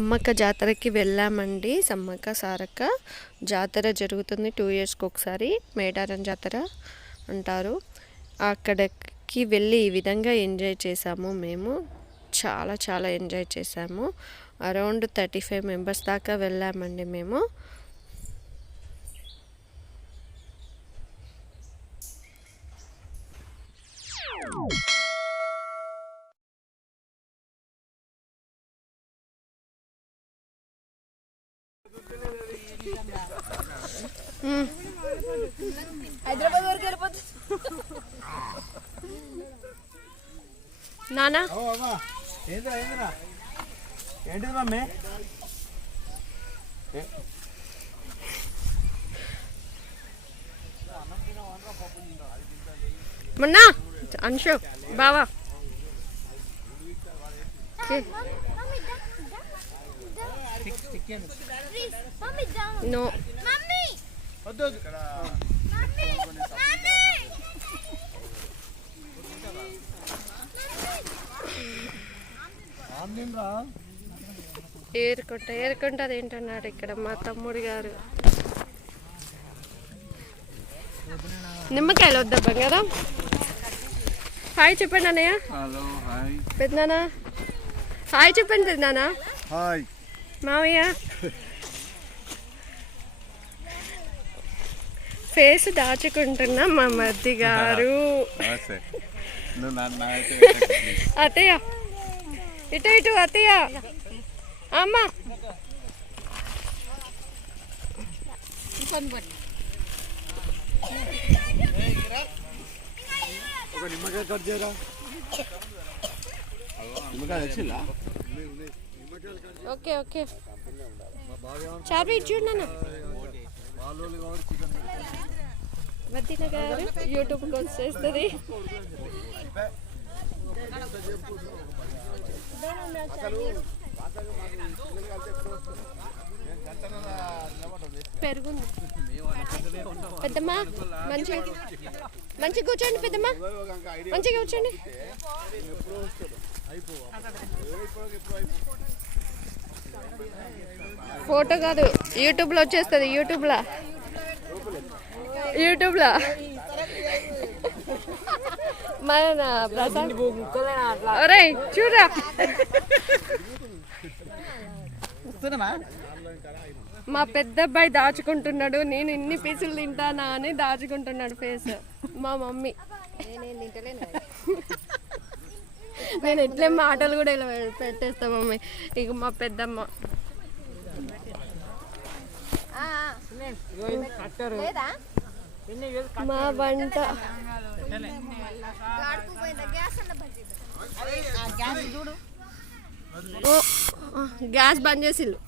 సమ్మక్క జాతరకి వెళ్ళామండి. సమ్మక్క సారక్క జాతర జరుగుతుంది 2 ఇయర్స్కి ఒకసారి. మేడారం జాతర అంటారు. అక్కడికి వెళ్ళి ఈ విధంగా ఎంజాయ్ చేసాము. మేము చాలా ఎంజాయ్ చేసాము. అరౌండ్ 35 మెంబర్స్ దాకా వెళ్ళామండి మేము. హైదరాబాద్ వరకు వెళ్ళిపోతుంది నానా. ఏంటిది మమ్మీ? మొన్న అంశు బావా నో ఏరుకుంటా ఏంటన్నాడు ఇక్కడ మా తమ్ముడు గారు. నిమ్మకాయలు వద్దా బంగారం? హాయ్ చెప్పండి అన్నయ్య. పెద్దనానా హాయ్ చెప్పండి. పెద్దనానా హాయ్. మావయ్య ఫేస్ దాచుకుంటున్నా మా మర్ది గారు. అత్తయ్య ఇటు అత్తయ్య. అమ్మా ఒక నిమ్మకాయ కట్ చేయరా? నిమ్మకాయ తెచ్చిల్లా? ఓకే చారు ఇటు చూడన్నా. వదిన గారు యూట్యూబ్కి వచ్చేస్తుంది. పెరుగుంది పెద్దమ్మా. మంచిగా కూర్చోండి పెద్దమ్మా, మంచిగా కూర్చోండి. ఫోటో కాదు, యూట్యూబ్లో వచ్చేస్తుంది. యూట్యూబ్లో మన ప్రసాద్ అరే చూడరా. మా పెద్ద అబ్బాయి దాచుకుంటున్నాడు. నేను ఇన్ని పీసులు తింటానా అని దాచుకుంటున్నాడు ఫేస్. మా మమ్మీ నేను ఎట్లే మాటలు కూడా ఇలా పెట్టేస్తా మమ్మీ. ఇక మా పెద్దమ్మ మా వంట గ్యాస్ బంద్ చేసిల్లు.